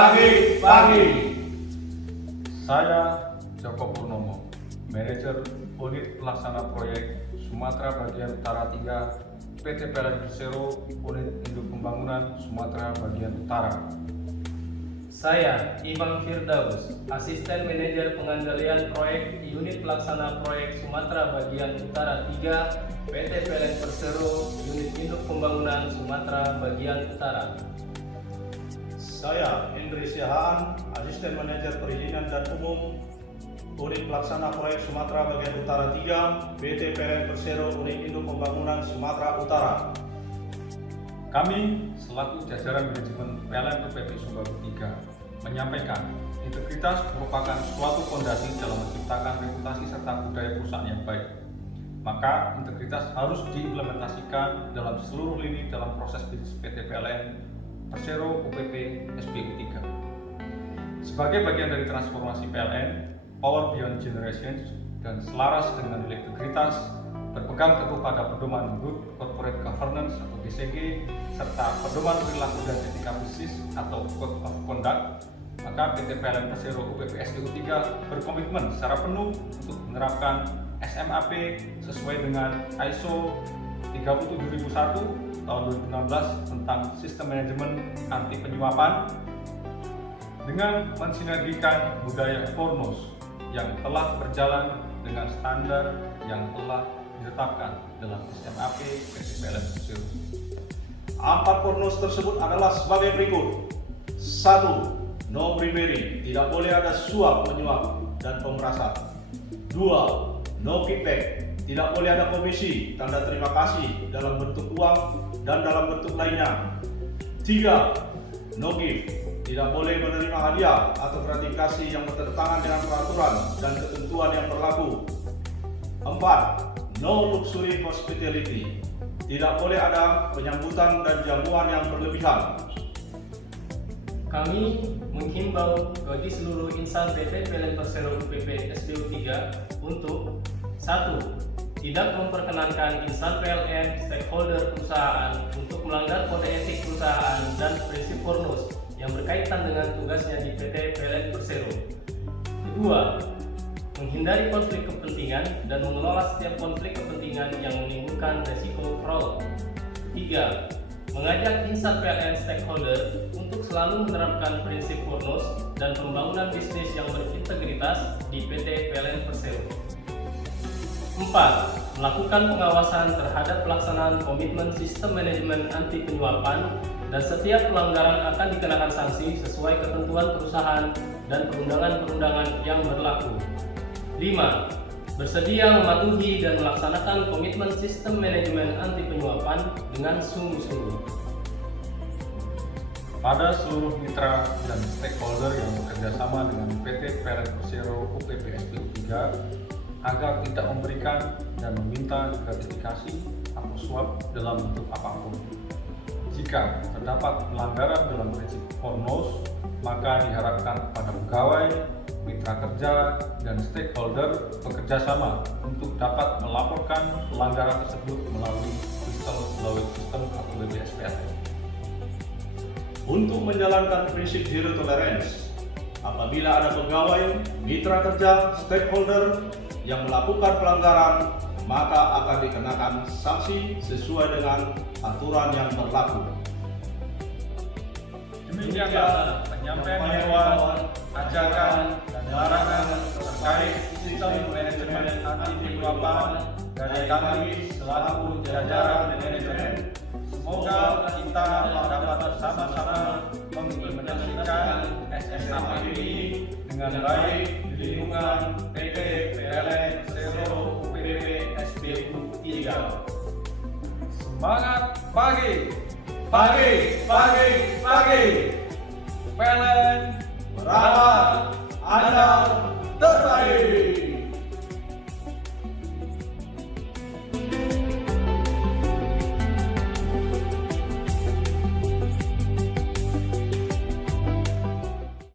Pagi. Saya Joko Purnomo, Manajer Unit Pelaksana Proyek Sumatera Bagian Utara 3 PT PLN Persero Unit Induk Pembangunan Sumatera Bagian Utara. Saya Imam Firdaus, Asisten Manajer Pengendalian Proyek Unit Pelaksana Proyek Sumatera Bagian Utara 3 PT PLN Persero Unit Induk Pembangunan Sumatera Bagian Utara. Saya Indri Siahaan, Asisten Manajer Perizinan dan Umum Unit Pelaksana Proyek Sumatera Bagian Utara 3 PT PLN Persero Unit Induk Pembangunan Sumatera Utara. Kami selaku jajaran manajemen PLN UPP Sumbar 3 menyampaikan integritas merupakan suatu fondasi dalam menciptakan reputasi serta budaya perusahaan yang baik. Maka integritas harus diimplementasikan dalam seluruh lini dalam proses bisnis PT PLN Persero UPP SBU 3. Sebagai bagian dari transformasi PLN, Power Beyond Generations, dan selaras dengan nilai integritas, berpegang teguh pada pedoman Good Corporate Governance atau GCG, serta pedoman perilaku dan etika bisnis atau Code of Conduct, maka PT PLN Persero UPP SBU 3 berkomitmen secara penuh untuk menerapkan SMAP sesuai dengan ISO 37001 tahun 2016 tentang sistem manajemen anti penyuapan dengan mensinergikan budaya Fornos yang telah berjalan dengan standar yang telah ditetapkan dalam SMAP PT PLN Persero. 4 Fornos tersebut adalah sebagai berikut. 1. No bribery, tidak boleh ada suap menyuap dan pemerasan. 2. No kickback, tidak boleh ada komisi, tanda terima kasih dalam bentuk uang dan dalam bentuk lainnya. 3. No gift, tidak boleh menerima hadiah atau gratifikasi yang bertentangan dengan peraturan dan ketentuan yang berlaku. 4. No luxury hospitality, tidak boleh ada penyambutan dan jamuan yang berlebihan. Kami menghimbau bagi seluruh insan PT PLN Persero UPP SBU 3 untuk 1. Tidak memperkenankan insan PLN, stakeholder perusahaan untuk melanggar kode etik perusahaan dan prinsip Fornos yang berkaitan dengan tugasnya di PT PLN Persero. 2. Menghindari konflik kepentingan dan mengelola setiap konflik kepentingan yang menimbulkan resiko fraud. 3. Mengajak insan PLN stakeholder untuk selalu menerapkan prinsip Fornos dan pembangunan bisnis yang berintegritas di PT PLN Persero. 4. Melakukan pengawasan terhadap pelaksanaan komitmen sistem manajemen anti penyuapan dan setiap pelanggaran akan dikenakan sanksi sesuai ketentuan perusahaan dan perundangan-perundangan yang berlaku. 5. Bersedia mematuhi dan melaksanakan komitmen sistem manajemen anti penyuapan dengan sungguh-sungguh. Pada seluruh mitra dan stakeholder yang bekerja sama dengan PT PLN Persero UPP SBU 3 agar tidak memberikan dan meminta gratifikasi atau suap dalam bentuk apapun. Jika terdapat pelanggaran dalam prinsip Fornos, maka diharapkan kepada pegawai, mitra kerja, dan stakeholder bekerja sama untuk dapat melaporkan pelanggaran tersebut melalui sistem atau BBSPAT. Untuk menjalankan prinsip zero tolerance, apabila ada pegawai, mitra kerja, stakeholder yang melakukan pelanggaran, maka akan dikenakan sanksi sesuai dengan aturan yang berlaku. Demikianlah penyampaian himbauan, ajakan, dan larangan terkait sistem manajemen anti penyuapan dari kami selaku jajaran manajemen. Semoga kita dapat bersama-sama mengimplementasikan SMAP ini dengan baik di lingkungan PT PLN Persero UPP SBU 3. Semangat pagi! Pagi! PLN Merawat Anda terbaik.